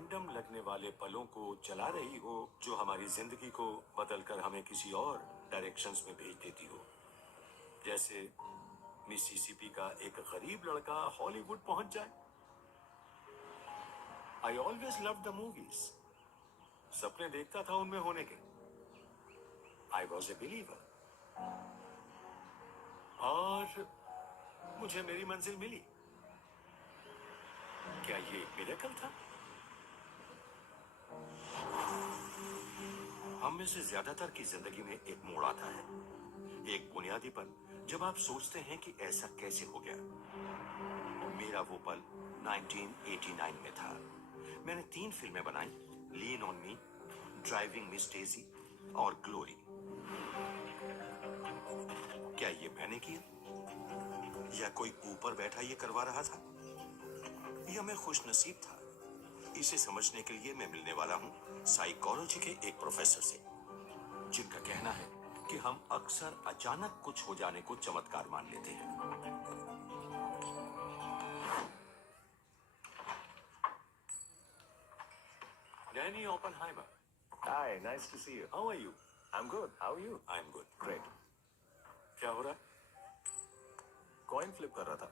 Random लगने वाले पलों को चला रही हो, जो हमारी जिंदगी को बदलकर हमें किसी और डायरेक्शंस में भेज देती हो। जैसे मिसिसिपी का एक गरीब लड़का हॉलीवुड पहुंच जाए। I always love the movies. सपने देखता था उनमें होने के। I was a believer. और मुझे मेरी मंजिल मिली। क्या ये मिरेकल था? हम में से ज्यादातर की जिंदगी में एक मोड़ आता है, एक बुनियादी पल, जब आप सोचते हैं कि ऐसा कैसे हो गया। मेरा वो पल 1989 में था। मैंने 3 फिल्में बनाई, lean on me, driving miss Daisy और ग्लोरी। क्या ये मैंने किया, या कोई ऊपर बैठा ये करवा रहा था, या मैं खुशनसीब था? इसे समझने के लिए मैं मिलने वाला हूँ साइकोलॉजी के एक प्रोफेसर से, जिनका कहना है कि हम अक्सर अचानक कुछ हो जाने को चमत्कार मान लेते हैं। Danny Oppenheimer. Hi, nice to see you. How are you? I'm good. How are you? I'm good. Great. क्या हो रहा है? कॉइन फ्लिप कर रहा था।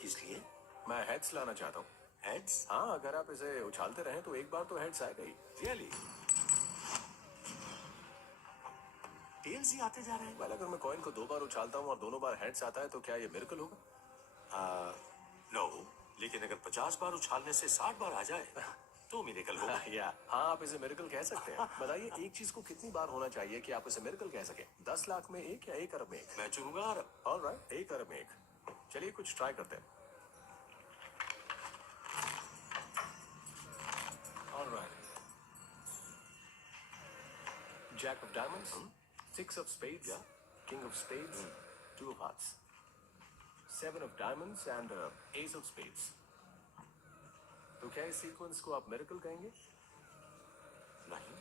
किस लिए? मैं हेड्स लाना चाहता हूँ। Heads? हाँ, अगर आप इसे उछालते रहें तो एक बार तो हेड्स आएगा ही। Really? Tails ही आते जा रहे हैं। अगर मैं कॉइन को 2 बार उछालता हूँ और दोनों बार हेड्स आता है तो क्या ये मिरेकल होगा? No, लेकिन अगर 50 बार उछालने से 60 बार आ जाए तो मिरेकल होगा। हाँ, आप इसे मिरेकल कह सकते हैं। बताइए, एक चीज को कितनी बार होना चाहिए कि आप इसे मिरेकल कह सकें? 10 लाख में 1 या 1 अरब में 1? मैं चुनूंगा अरब। ऑलराइट, 1 अरब में 1। चलिए कुछ ट्राई करते हैं। Alright, jack of diamonds, 6 of spades, king of spades, 2 of hearts, 7 of diamonds and ace of spades. तो क्या इस सीक्वेंस को आप मिरेकल कहेंगे? नहीं,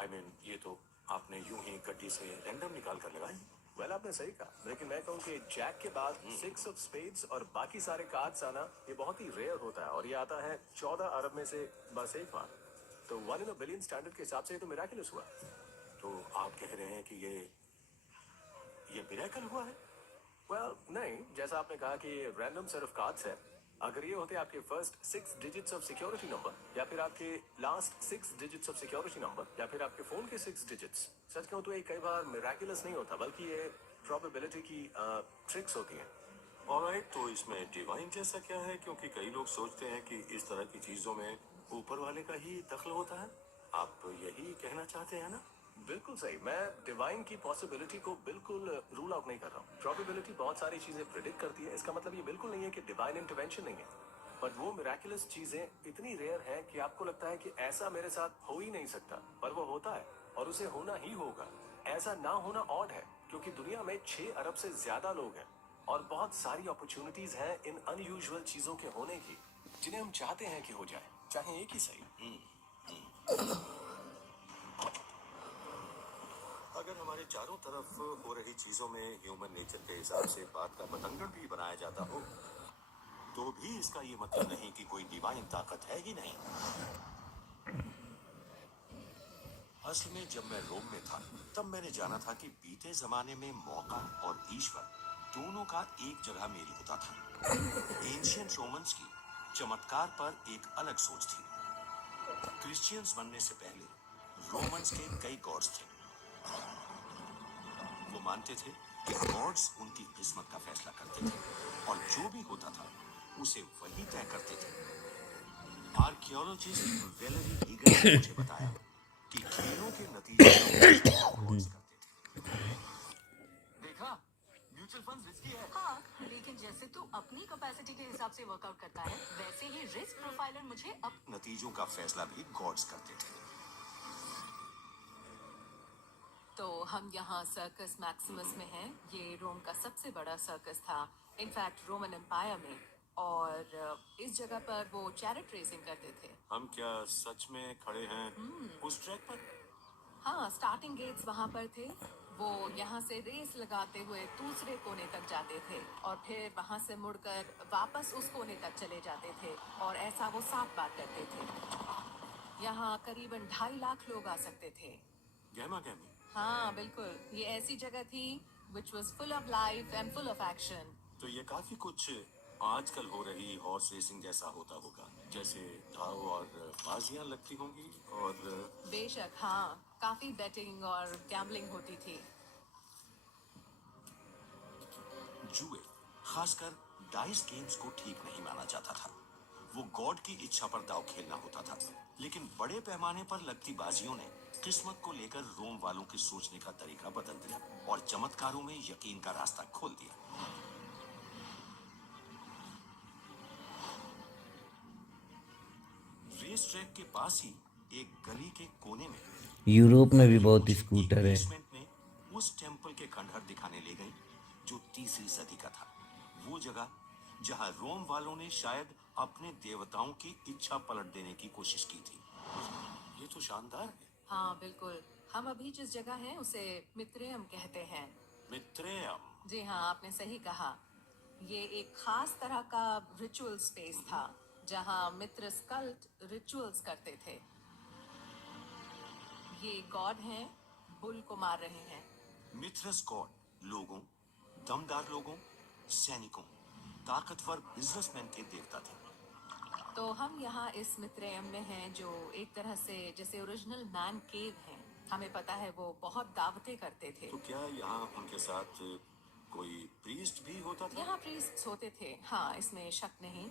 I mean, ये तो आपने यूं ही गड्डी से रैंडम निकाल कर लगाई। वेल, आपने सही कहा, लेकिन मैं कहूँ कि जैक के बाद 6 ऑफ स्पेड्स और बाकी सारे कार्ड्स आना ये बहुत ही रेयर होता है, और ये आता है 14 अरब में से बस 1 बार। तो 1 इन अ बिलियन स्टैंडर्ड के हिसाब से ये तो मिरेकलस हुआ। तो आप कह रहे हैं कि ये मिरेकल हुआ है? वेल, नहीं, जैसा आपने कहा कि ये रैंडम सेट ऑफ कार्ड्स है। अगर ये होते आपके first 6 digits of security number, या फिर आपके last 6 digits of security number, या फिर आपके फोन के 6 डिजिट्स, सच कहूं तो ये कई बार मिरेकलस नहीं होता, बल्कि ये प्रोबेबिलिटी की ट्रिक्स होती हैं। ऑलराइट, तो इसमें डिवाइन जैसा क्या है? क्योंकि कई लोग सोचते हैं कि इस तरह की चीजों में ऊपर वाले का ही दखल होता है। आप यही कहना चाहते हैं ना? बिल्कुल सही। मैं डिवाइन की पॉसिबिलिटी को बिल्कुल रूल आउट नहीं कर रहा हूँ। प्रोबेबिलिटी बहुत सारी चीजें प्रिडिक्ट करती है, इसका मतलब ये बिल्कुल नहीं है कि डिवाइन इंटरवेंशन नहीं है, बट वो मिरेकुलस चीजें इतनी रेयर हैं कि आपको लगता है कि ऐसा मेरे साथ हो ही नहीं सकता, पर वो होता है और उसे होना ही होगा। ऐसा ना होना ऑड है, क्योंकि दुनिया में 6 अरब से ज्यादा लोग हैं और बहुत सारी अपॉर्चुनिटीज हैं इन अनयूजुअल चीजों के होने की, जिन्हें हम चाहते हैं कि हो जाए, चाहे एक ही सही। अगर हमारे चारों तरफ हो रही चीजों में ह्यूमन नेचर के हिसाब से बात का बतंगड़ भी बनाया जाता हो, तो भी इसका ये मतलब नहीं कि कोई डिवाइन ताकत है ही नहीं। असल में जब मैं रोम में था, तब मैंने जाना था कि बीते जमाने में मौका और ईश्वर दोनों का एक जगह मेल होता था। एंशियंट रोमन्स की चमत्कार पर एक अलग सोच थी। क्रिश्चियंस बनने से पहले रोमन्स के कई गॉड्स थे। वो मानते थे कि गॉड्स उनकी किस्मत का फैसला करते थे, और जो भी होता था उसे वही तय करते थे। आर्कियोलॉजिस्ट वेलेरी ईगन ने मुझे बताया कि खेलों के नतीजे गॉड्स करते थे। देखा, म्यूचुअल फंड रिस्की है। हाँ, लेकिन जैसे तू अपनी कैपेसिटी के हिसाब से वर्कआउट करता है, वैसे ही रिस्क प्रोफाइलर मुझे नतीजों का फैसला भी गॉड्स करते थे। तो हम यहाँ सर्कस मैक्सिमस में हैं। ये रोम का सबसे बड़ा सर्कस था, इनफैक्ट रोमन एम्पायर में, और इस जगह पर वो चैरिट रेसिंग करते थे। हम क्या सच में खड़े हैं उस ट्रैक पर? हाँ, स्टार्टिंग गेट्स वहाँ पर थे, वो यहाँ से रेस लगाते हुए दूसरे कोने तक जाते थे और फिर वहाँ से मुड़कर वापस उस कोने तक चले जाते थे और ऐसा वो 7 बार करते थे। यहाँ करीबन 2.5 लाख लोग आ सकते थे। गहमा गहमी। हाँ बिल्कुल, ये ऐसी जगह थी which was full of life and full of action। तो ये काफी कुछ आजकल हो रही हॉर्स रेसिंग जैसा होता होगा, जैसे दाव और बाजियां लगती होंगी और बेशक हाँ, काफी बेटिंग और गैम्बलिंग होती थी। जुए, खासकर डाइस गेम्स को ठीक नहीं माना जाता था। वो गॉड की इच्छा पर दाव खेलना होता था। लेकिन बड़े पैमाने पर लगती बाजियों ने किस्मत को लेकर रोम वालों के सोचने का तरीका बदल दिया और चमत्कारों में यकीन का रास्ता खोल दिया। रेस ट्रैक के पास ही एक गली के कोने में यूरोप में भी बहुत मुझे स्कूटर एक है। बेसमेंट में उस टेम्पल के खंडहर दिखाने ले गई जो तीसरी सदी का था। वो जगह जहां रोम वालों ने शायद अपने देवताओं की इच्छा पलट देने की कोशिश की थी। ये तो शानदार है। हाँ बिल्कुल, हम अभी जिस जगह हैं उसे मित्रेयम कहते हैं। मित्रेयम। जी हाँ, आपने सही कहा। ये एक खास तरह का रिचुअल स्पेस था जहाँ मित्र कल्ट रिचुअल्स करते थे। ये गॉड हैं, बुल को मार रहे हैं। मिथ्रस गॉड लोगों, दमदार लोगों, सैनिकों, ताकतवर बिजनेसमैन के देवता थे। तो हम यहाँ इस मित्रेयम में हैं जो एक तरह से जैसे ओरिजिनल मैन केव है। हमें पता है वो बहुत दावतें करते थे। तो क्या यहाँ उनके साथ कोई प्रीस्ट भी होता था? यहाँ प्रीस्ट होते थे, हाँ इसमें शक नहीं,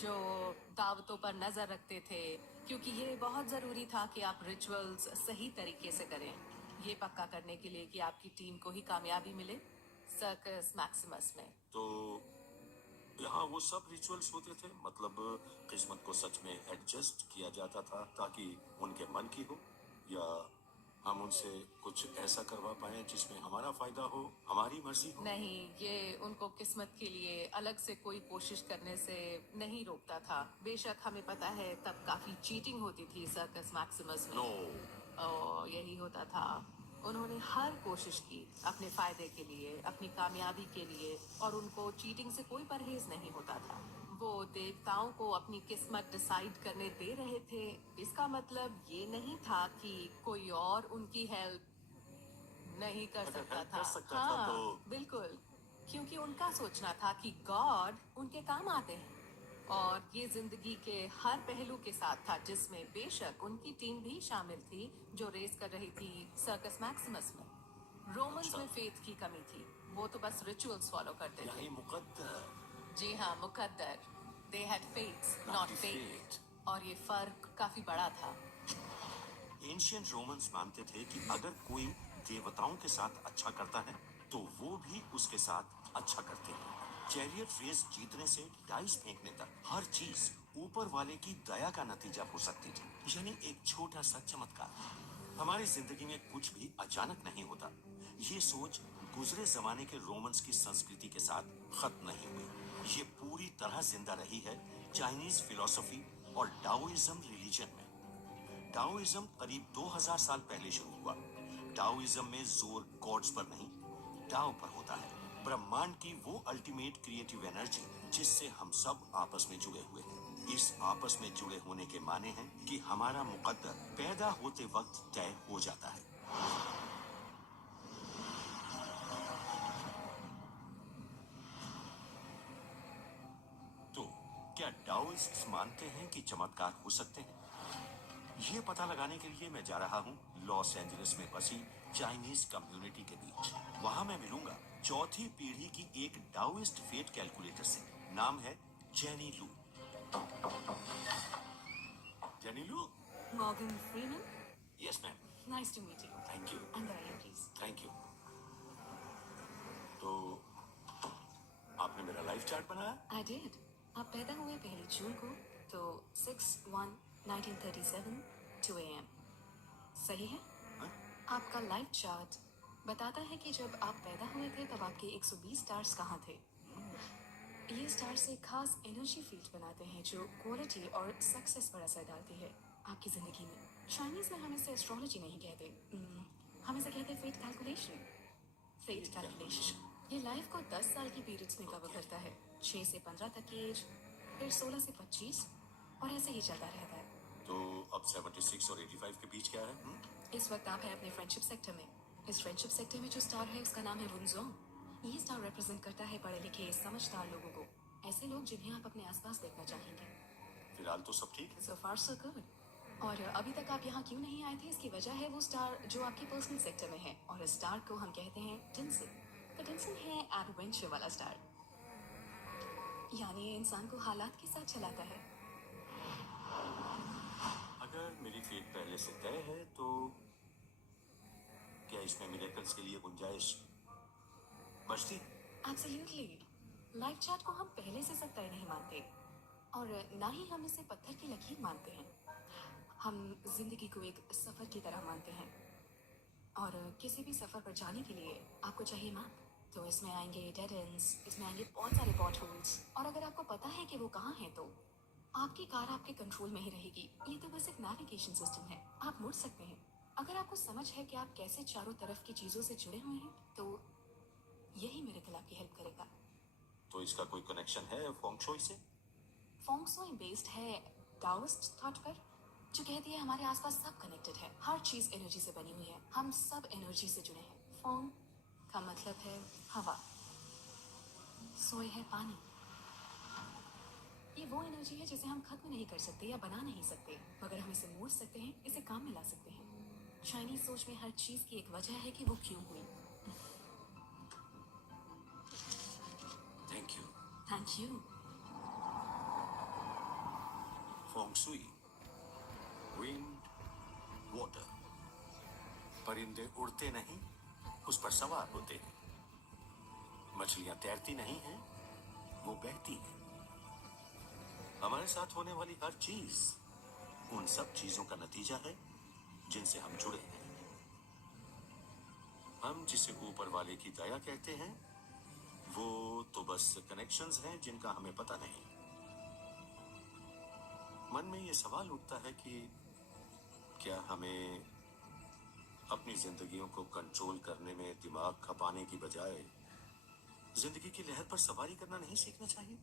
जो दावतों पर नजर रखते थे क्योंकि ये बहुत जरूरी था कि आप रिचुअल्स सही तरीके से करें, ये पक्का करने के लिए कि आपकी टीम को ही कामयाबी मिले। सर्कस मैक्सिमस में तो यहाँ वो सब रिचुअल्स होते थे, मतलब किस्मत को सच में एडजस्ट किया जाता था ताकि उनके मन की हो, या हम उनसे कुछ ऐसा करवा पाए जिसमें हमारा फायदा हो, हमारी मर्जी हो? नहीं, ये उनको किस्मत के लिए अलग से कोई कोशिश करने से नहीं रोकता था। बेशक हमें पता है तब काफी चीटिंग होती थी सर्कस मैक्सिमस में। नो। यही होता था। उन्होंने हर कोशिश की अपने फायदे के लिए, अपनी कामयाबी के लिए, और उनको चीटिंग से कोई परहेज नहीं होता था। वो देवताओं को अपनी किस्मत डिसाइड करने दे रहे थे। इसका मतलब ये नहीं था कि कोई और उनकी हेल्प नहीं कर अगर सकता help था। कर सकता था हाँ, तो- बिल्कुल, क्योंकि उनका सोचना था कि गॉड उनके काम आते हैं। और ये जिंदगी के हर पहलू के साथ था, जिसमें बेशक उनकी टीम भी शामिल थी जो रेस कर रही थी सर्कस मैक्सिमस में। रोमन्स अच्छा। में फेथ की कमी थी, वो तो बस रिचुअल्स फॉलो करते थे। यही मुकद्दर। जी हाँ, मुकद्दर। They had faiths not the faith, fate. और ये फर्क काफी बड़ा था। एंशियंट रोमन्स मानते थे कि अगर कोई देवताओं के साथ अच्छा करता है तो वो भी उसके साथ अच्छा करते हैं। चैरियट रेस जीतने से डाइस फेंकने तक हर चीज ऊपर वाले की दया का नतीजा हो सकती थी, यानी एक छोटा सा चमत्कार। हमारी जिंदगी में कुछ भी अचानक नहीं होता। ये सोच गुजरे जमाने के रोमन्स की संस्कृति के साथ खत्म नहीं हुई। ये पूरी तरह जिंदा रही है चाइनीज फिलॉसफी और डाओइज्म रिलीजन में। डाओइज्म करीब 2000 साल पहले शुरू हुआ। डाओइज्म में जोर गॉड्स पर नहीं, डाओ पर होता है, ब्रह्मांड की वो अल्टीमेट क्रिएटिव एनर्जी जिससे हम सब आपस में जुड़े हुए हैं। इस आपस में जुड़े होने के माने हैं कि हमारा मुकद्दर पैदा होते वक्त तय हो जाता है। तो क्या डाओइस्ट्स मानते हैं कि चमत्कार हो सकते हैं? ये पता लगाने के लिए मैं जा रहा हूँ लॉस एंजलिस में बसी चाइनीज कम्युनिटी के बीच। वहां मैं मिलूंगा चौथी पीढ़ी की एक डाओइस्ट फेट कैलकुलेटर से। नाम है जेनी लू। जेनी लू। Morgan Freeman, yes ma'am. nice to meet you. Thank you. अंदर आइए प्लीज। Thank you. तो आपने मेरा लाइफ चार्ट बनाया? I did. आप पैदा हुए 1 जून को, तो 6/1/1937 2 AM, सही है? हाँ? आपका लाइफ चार्ट बताता है कि जब आप पैदा हुए थे तब आपके 120 स्टार्स कहाँ थे। ये स्टार्स एक खास एनर्जी फील्ड बनाते हैं जो क्वालिटी और सक्सेस पर असर डालती है आपकी जिंदगी में। चाइनीज में हम इसे एस्ट्रोलॉजी नहीं कहते, हम इसे कहते हैं फेट कैलकुलेशन। फेट कैलकुलेशन ये लाइफ को 10 साल की पीरियड्स में कवर करता है। 6 से 15 तक की एज, फिर 16 से 25 और ऐसे ही चलता रहता है। तो अब 76 और 85 के बीच क्या है? इस वक्त आप हैं अपने फ्रेंडशिप सेक्टर में। इस फ्रेंडशिप सेक्टर में जो स्टार है उसका नाम है वुनजोंग। ये स्टार रिप्रेजेंट करता है पढ़े लिखे समझदार लोगों को, ऐसे लोग जिन्हें आप अपने आसपास देखना चाहेंगे। फिलहाल तो सब ठीक है। सो फार सो गुड। और अभी तक आप यहाँ क्यों नहीं आए थे, इसकी वजह है वो स्टार जो आपके पर्सनल सेक्टर में है, और इस स्टार को हम कहते हैं टिंसन। तो टिंसन है एडवेंचर वाला स्टार, यानी ये इंसान को हालात के साथ चलाता है। अगर मेरी फेट पहले से तय है तो क्या इसमें मिरेकल्स के लिए गुंजाइश बचती? एब्सोल्युटली। लाइफ चार्ट को हम पहले से सब तय नहीं मानते, और ना ही हम इसे पत्थर की लकीर मानते हैं। हम जिंदगी को एक सफर की तरह मानते हैं, और किसी भी सफर पर जाने के लिए आपको चाहिए मैप। तो इसमें आएंगे डेड एंड्स, इसमें आएंगे बहुत सारे पॉट होल्स, और अगर आपको पता है कि वो कहाँ है तो आपकी कार आपके कंट्रोल में ही रहेगी। ये तो बस एक नेविगेशन सिस्टम है, आप मुड़ सकते हैं। अगर आपको समझ है कि आप कैसे चारों तरफ की चीजों से जुड़े हुए हैं, तो यही मिरेकल आपकी हेल्प करेगा। तो इसका कोई कनेक्शन है फेंगशुई से? फेंगशुई बेस्ड है डाओइस्ट थॉट पर, जो कहती है हमारे आसपास सब कनेक्टेड है, हर चीज एनर्जी से बनी हुई है, हम सब एनर्जी से जुड़े हैं। फोंग का मतलब है हवा, सोई है पानी। ये वो एनर्जी है जिसे हम खत्म नहीं कर सकते या बना नहीं सकते, मगर हम इसे मोड़ सकते हैं, इसे काम में ला सकते हैं। चाइनीज सोच में हर चीज की एक वजह है कि वो क्यों हुई। Thank you. Thank you. Feng shui, wind, water. परिंदे उड़ते नहीं, उस पर सवार होते हैं। मछलियां तैरती नहीं हैं, वो बहती हैं। हमारे साथ होने वाली हर चीज उन सब चीजों का नतीजा है जिनसे हम जुड़े हैं। हम जिसे ऊपर वाले की दया कहते हैं, वो तो बस कनेक्शंस हैं जिनका हमें पता नहीं। मन में ये सवाल उठता है कि क्या हमें अपनी जिंदगियों को कंट्रोल करने में दिमाग खपाने की बजाय जिंदगी की लहर पर सवारी करना नहीं सीखना चाहिए?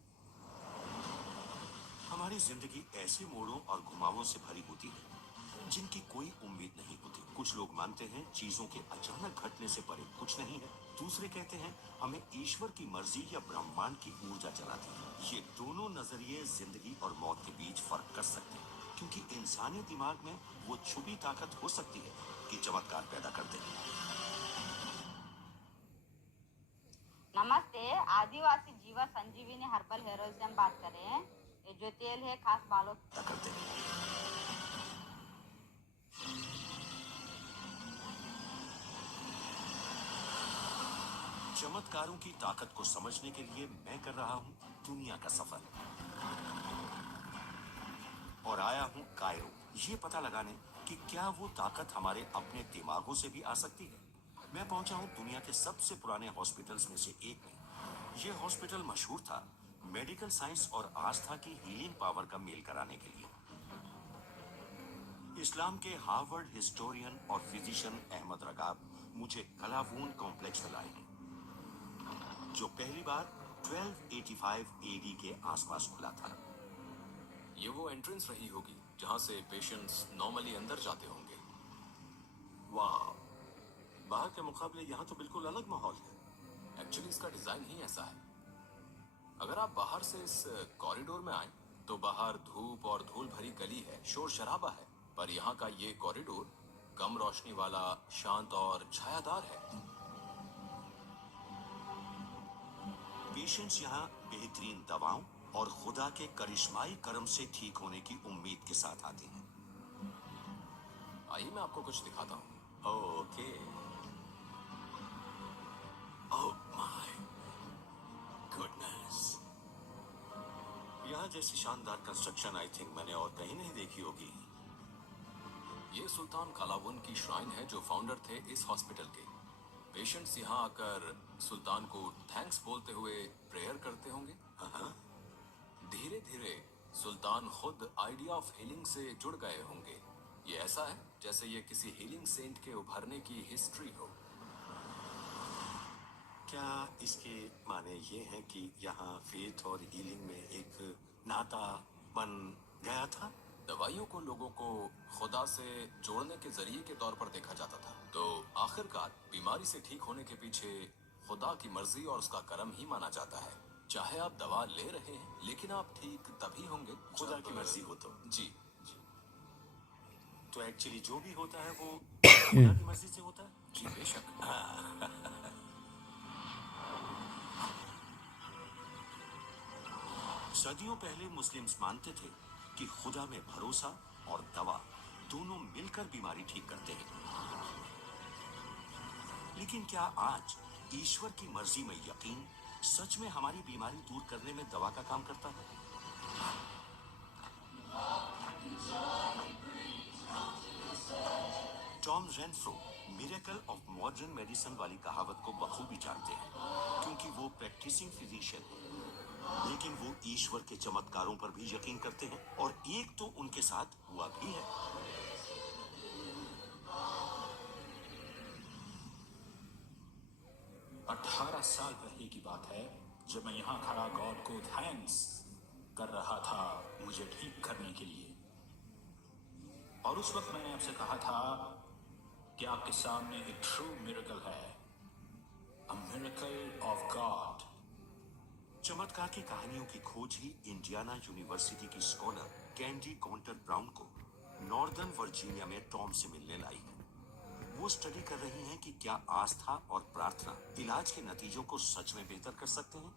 हमारी जिंदगी ऐसे मोड़ों और घुमावों से भरी होती है जिनकी कोई उम्मीद नहीं होती। कुछ लोग मानते हैं चीजों के अचानक घटने से परे कुछ नहीं है। दूसरे कहते हैं हमें ईश्वर की मर्जी या ब्रह्मांड की ऊर्जा चलाती है। ये दोनों नजरिए जिंदगी और मौत के बीच फर्क कर सकते हैं, क्योंकि इंसानी दिमाग में वो छुपी ताकत हो सकती है कि चमत्कार पैदा कर दे। नमस्ते। आदिवासी जीवा संजीवनी हर्बल हेयर ऑयल से हम बात कर रहे हैं। ये जो तेल है खास बालों पैदा कर दे। चमत्कारों की ताकत को समझने के लिए मैं कर रहा हूं दुनिया का सफर, और आया हूं कायरो, ये पता लगाने कि क्या वो ताकत हमारे अपने दिमागों से भी आ सकती है। मैं पहुंचा हूं दुनिया के सबसे पुराने हॉस्पिटल्स में से एक में। ये हॉस्पिटल मशहूर था मेडिकल साइंस और आस्था की हीलिंग पावर का मेल कराने के लिए। इस्लाम के हार्वर्ड हिस्टोरियन और फिजिशियन अहमद रगाब मुझे कलावून कॉम्प्लेक्स में लाए हैं, जो पहली बार 1285 एडी के आसपास खुला था। ये वो एंट्रेंस रही होगी जहां से पेशेंट्स नॉर्मली अंदर जाते होंगे। वाह, बाहर के मुकाबले यहाँ तो बिल्कुल अलग माहौल है। एक्चुअली इसका डिजाइन ही ऐसा है। अगर आप बाहर से इस कॉरिडोर में आए तो बाहर धूप और धूल भरी गली है, शोर शराबा है, पर यहाँ का ये कॉरिडोर कम रोशनी वाला, शांत और छायादार है। पेशेंट्स यहाँ बेहतरीन दवाओं और खुदा के करिश्माई करम से ठीक होने की उम्मीद के साथ आते हैं। आइए मैं आपको कुछ दिखाता हूँ। ओके। ओह माय गुडनेस, यहाँ जैसी शानदार कंस्ट्रक्शन आई थिंक मैंने और कहीं नहीं देखी होगी। ये सुल्तान कलावुन की श्राइन है, जो फाउंडर थे इस हॉस्पिटल के। पेशेंट्स यहाँ आकर सुल्तान को थैंक्स बोलते हुए प्रेयर करते होंगे। धीरे धीरे सुल्तान खुद आइडिया ऑफ हीलिंग से जुड़ गए होंगे। ये ऐसा है जैसे ये किसी हीलिंग सेंट के उभरने की हिस्ट्री हो। क्या इसके माने ये है कि यहाँ फेथ और हीलिंग में एक नाता बन गया था? दवाइयों को लोगों को खुदा से जोड़ने के जरिए के तौर पर देखा जाता था, तो आखिरकार बीमारी से ठीक होने के पीछे खुदा की मर्जी और उसका करम ही माना जाता है। चाहे आप दवा ले रहे हैं, लेकिन आप ठीक तभी होंगे खुदा जब- की मर्जी हो तो। जी। तो एक्चुअली जो भी होता है वो खुदा की मर्जी से होता है। जी बेशक। सदियों पहले मुस्लिम्स मानते थे कि खुदा में भरोसा और दवा दोनों मिलकर बीमारी ठीक करते हैं। लेकिन क्या आज ईश्वर की मर्जी में यकीन सच में हमारी बीमारी दूर करने में दवा का काम करता है? Tom Renfro miracle of modern medicine वाली कहावत को बखूबी जानते हैं, क्योंकि वो प्रैक्टिसिंग फिजिशियन है, लेकिन वो ईश्वर के चमत्कारों पर भी यकीन करते हैं, और एक तो उनके साथ हुआ भी है। अठारह साल पहले की बात है, जब मैं यहाँ खड़ा गॉड को थैंक्स कर रहा था मुझे ठीक करने के लिए। और उस वक्त मैंने आपसे कहा था कि आपके सामने एक ट्रू मिरेकल है, अ मिरेकल ऑफ गॉड। चमत्कार की कहानियों की खोज ही इंडियाना यूनिवर्सिटी की स्कॉलर कैंडी कॉन्टर ब्राउन को नॉर्दर्न वर्जीनिया में टॉम से मिलने लाई है। वो स्टडी कर रही हैं कि क्या आस्था और प्रार्थना इलाज के नतीजों को सच में बेहतर कर सकते हैं।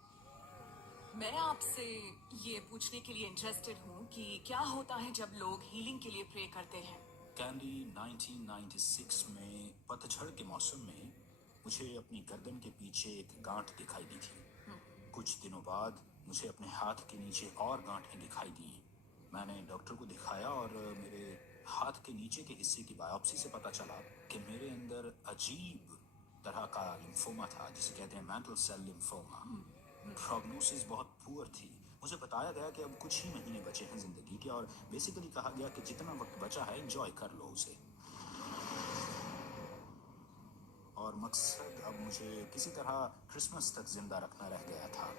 मैं आपसे ये पूछने के लिए इंटरेस्टेड हूँ कि क्या होता है जब लोग हीलिंग के लिए प्रे करते हैं। कैंडी 1996 में पतझड़ के मौसम में मुझे अपनी गर्दन के पीछे एक गांठ दिखाई दी थी। कुछ दिनों बाद मुझे अपने हाथ के नीचे और गांठें दिखाई दी। मैंने डॉक्टर को दिखाया और मेरे हाथ के नीचे के हिस्से की बायोप्सी से पता चला कि मेरे अंदर अजीब तरह का लिम्फोमा था, जिसे कहते हैं मैंटल सेल लिम्फोमा। प्रोग्नोसिस बहुत पुअर थी। मुझे बताया गया कि अब कुछ ही महीने बचे हैं जिंदगी के, और बेसिकली कहा गया कि जितना वक्त बचा है एंजॉय कर लो उसे। और मकसद अब मुझे किसी तरह क्रिसमस तक जिंदा रखना रह गया था।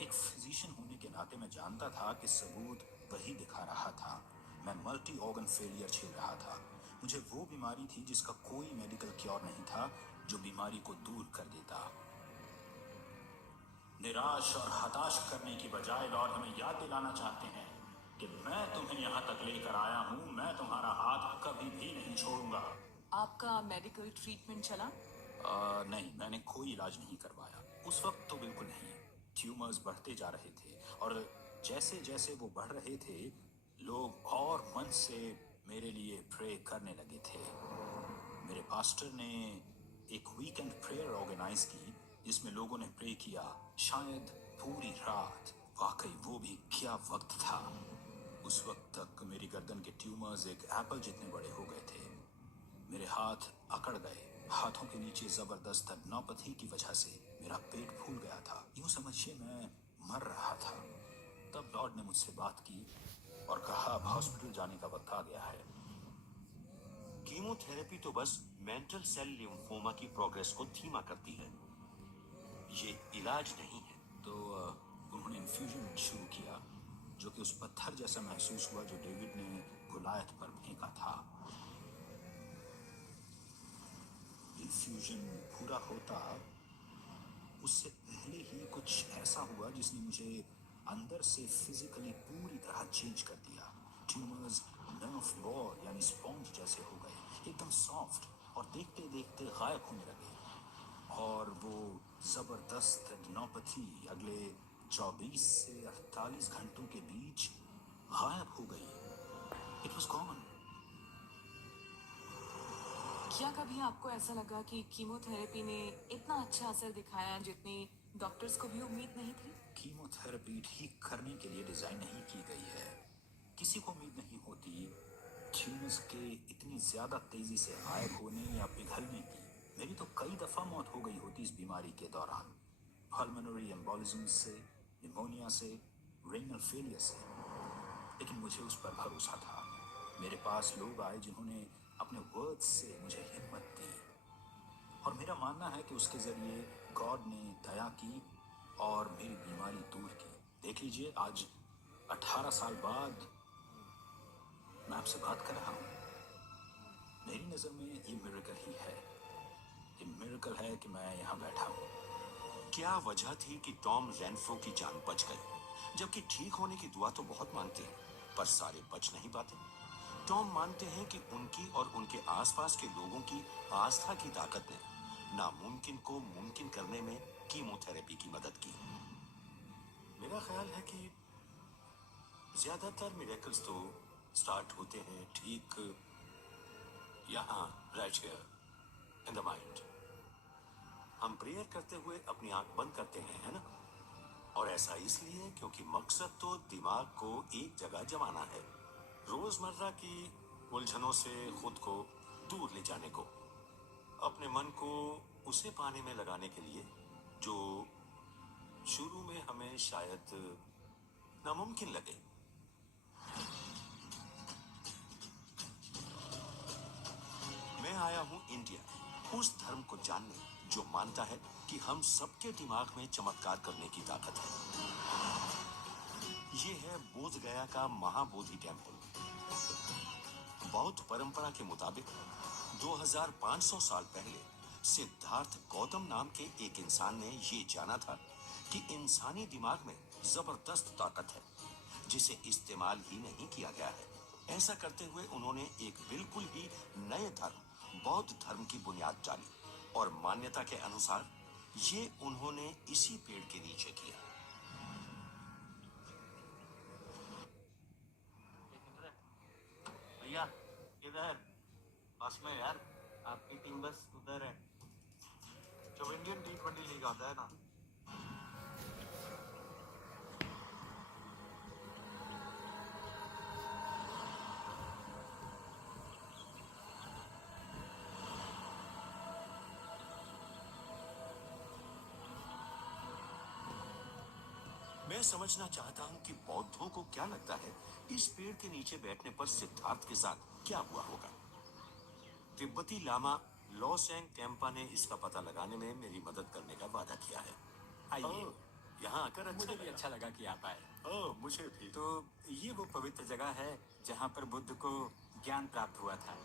एक फिजिशियन होने के नाते मैं जानता था कि सबूत वही दिखा रहा था। मैं मल्टी ऑर्गन फेलियर झेल रहा था। मुझे वो बीमारी थी जिसका कोई मेडिकल क्योर नहीं था, जो बीमारी को दूर कर देता। निराश और हताश करने की बजाय लॉर्ड हमें याद दिलाना चाहते हैं कि मैं तुम्हें यहाँ तक लेकर आया हूँ, मैं तुम्हारा हाथ कभी भी नहीं छोड़ूंगा। आपका मेडिकल ट्रीटमेंट चला? नहीं, मैंने कोई इलाज नहीं करवाया। उस वक्त तो बिल्कुल नहीं। ट्यूमर्स बढ़ते जा रहे थे, और जैसे जैसे वो बढ़ रहे थे, लोग और मन से मेरे लिए प्रे करने लगे थे। मेरे पास्टर ने एक वीकेंड प्रेयर ऑर्गेनाइज की, जिसमें लोगों ने प्रे किया, शायद पूरी रात। वाकई वो भी क्या वक्त था। उस वक्त तक मेरी गर्दन के ट्यूमर्स एक एप्पल जितने बड़े हो गए थे। मेरे हाथ अकड़ गए। हाथों के नीचे जबरदस्त टेंडनोपैथी की वजह से मेरा पेट फूल गया था। यूं समझिए मैं मर रहा था। तब लॉर्ड ने मुझसे बात की और कहा अब हॉस्पिटल जाने का वक्त आ गया है। कीमोथेरेपी तो बस मेंटल सेल लिम्फोमा की प्रोग्रेस को धीमा करती है, ये इलाज नहीं है। तो उन्होंने इन्फ्यूजन शुरू किया, जो कि उस पत्थर जैसा महसूस हुआ जो डेविड ने गुलायत पर फेंका था। इन्फ्यूजन पूरा होता उससे पहले ही कुछ ऐसा हुआ जिसने मुझे अंदर से फिजिकली पूरी तरह चेंज कर दिया। ट्यूमर्स नर्व बॉल यानी स्पॉन्ज जैसे हो गए, एकदम सॉफ्ट, और देखते देखते गायब होने लगे। और वो जबरदस्त टेंडनोपैथी अगले 24 से 48 घंटों के बीच गायब हो गई। It was gone. क्या कभी आपको ऐसा लगा कि कीमोथेरेपी ने इतना अच्छा असर दिखाया जितनी डॉक्टर्स को भी उम्मीद नहीं थी? कीमोथेरेपी ठीक करने के लिए डिजाइन नहीं की गई है। किसी को उम्मीद नहीं होती ट्यूमर्स के इतनी ज्यादा तेजी से गायब होने या पिघलने की। मेरी तो कई दफा मौत हो गई होती इस बीमारी के दौरान, पल्मोनरी एम्बोलिज्म से, निमोनिया से, रेनल फेलियर से। लेकिन मुझे उस पर भरोसा था। मेरे पास लोग आए जिन्होंने अपने वर्ड्स से मुझे हिम्मत दी, और मेरा मानना है कि उसके जरिए गॉड ने दया की और मेरी बीमारी दूर की। देख लीजिए, आज 18 साल बाद मैं आपसे बात कर रहा हूँ। मेरी नज़र में ये मिरेकल ही है। ये मिरेकल है कि मैं यहाँ बैठा हूँ। क्या वजह थी कि टॉम रेनफ्रो की जान बच गई, जबकि ठीक होने की दुआ तो बहुत मांगते हैं, पर सारे बच नहीं पाते। टॉम मानते हैं कि उनकी और उनके आसपास के लोगों की आस्था की ताकत ने नामुमकिन को मुमकिन करने में कीमोथेरेपी की मदद की। मेरा ख्याल है कि ज्यादातर मिरेकल्स तो स्टार्ट होते हैं ठीक यहाँ, right here in the mind. हम प्रेयर करते हुए अपनी आंख बंद करते हैं, है ना? और ऐसा इसलिए क्योंकि मकसद तो दिमाग को एक जगह जमाना है, रोजमर्रा की उलझनों से खुद को दूर ले जाने को, अपने मन को उसे पाने में लगाने के लिए जो शुरू में हमें शायद नामुमकिन लगे। मैं आया हूं इंडिया, उस धर्म को जानने जो मानता है कि हम सबके दिमाग में चमत्कार करने की ताकत है। ये है बोध गया का महाबोधि टेम्पल। बौद्ध परंपरा के मुताबिक 2500 साल पहले सिद्धार्थ गौतम नाम के एक इंसान ने ये जाना था कि इंसानी दिमाग में जबरदस्त ताकत है जिसे इस्तेमाल ही नहीं किया गया है। ऐसा करते हुए उन्होंने एक बिल्कुल ही नए धर्म बौद्ध धर्म की बुनियाद डाली, और मान्यता के अनुसार ये उन्होंने इसी पेड़ के नीचे किया। भैया किधर? पास में यार, आपकी टीम बस उधर है। जब इंडियन T20 लीग आता है ना, मैं समझना चाहता हूँ कि बौद्धों को क्या लगता है इस पेड़ के नीचे बैठने पर सिद्धार्थ के साथ क्या हुआ होगा। तिब्बती लामा लॉसेंग कैंपा ने इसका पता लगाने में मेरी मदद करने का वादा किया है। आइए। यहाँ आकर मुझे भी अच्छा लगा कि आप आए। ओह, मुझे भी। तो ये वो पवित्र जगह है जहाँ पर बुद्ध को ज्ञान प्राप्त हुआ था।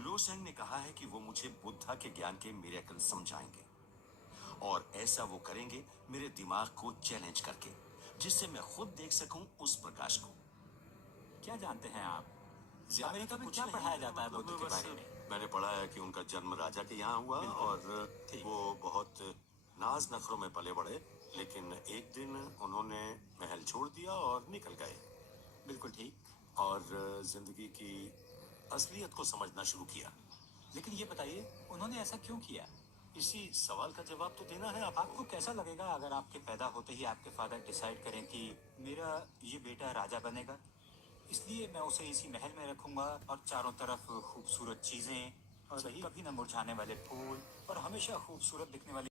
लोसेंग ने कहा है कि वो मुझे बुद्धा के ज्ञान के मिरेकल समझाएंगे, और ऐसा वो करेंगे मेरे दिमाग को चैलेंज करके, जिससे मैं खुद देख सकूं उस प्रकाश को। क्या जानते हैं आप? ज्यादा अमेरिका में कुछ क्या नहीं, पढ़ाया जाता है मतलब बुद्ध के बस बारे में? मैंने पढ़ा है कि उनका जन्म राजा के यहाँ हुआ, और ठीक। वो बहुत नाज नखरों में पले बड़े, लेकिन एक दिन उन्होंने महल छोड़ दिया और निकल गए, बिल्कुल ठीक। और जिंदगी की असलियत को समझना शुरू किया। लेकिन ये बताइए, उन्होंने ऐसा क्यों किया? इसी सवाल का जवाब तो देना है आपको कैसा लगेगा अगर आपके पैदा होते ही आपके फादर डिसाइड करें कि मेरा ये बेटा राजा बनेगा, इसलिए मैं उसे इसी महल में रखूंगा, और चारों तरफ खूबसूरत चीजें और सही। कभी न मुरझाने वाले फूल और हमेशा खूबसूरत दिखने वाली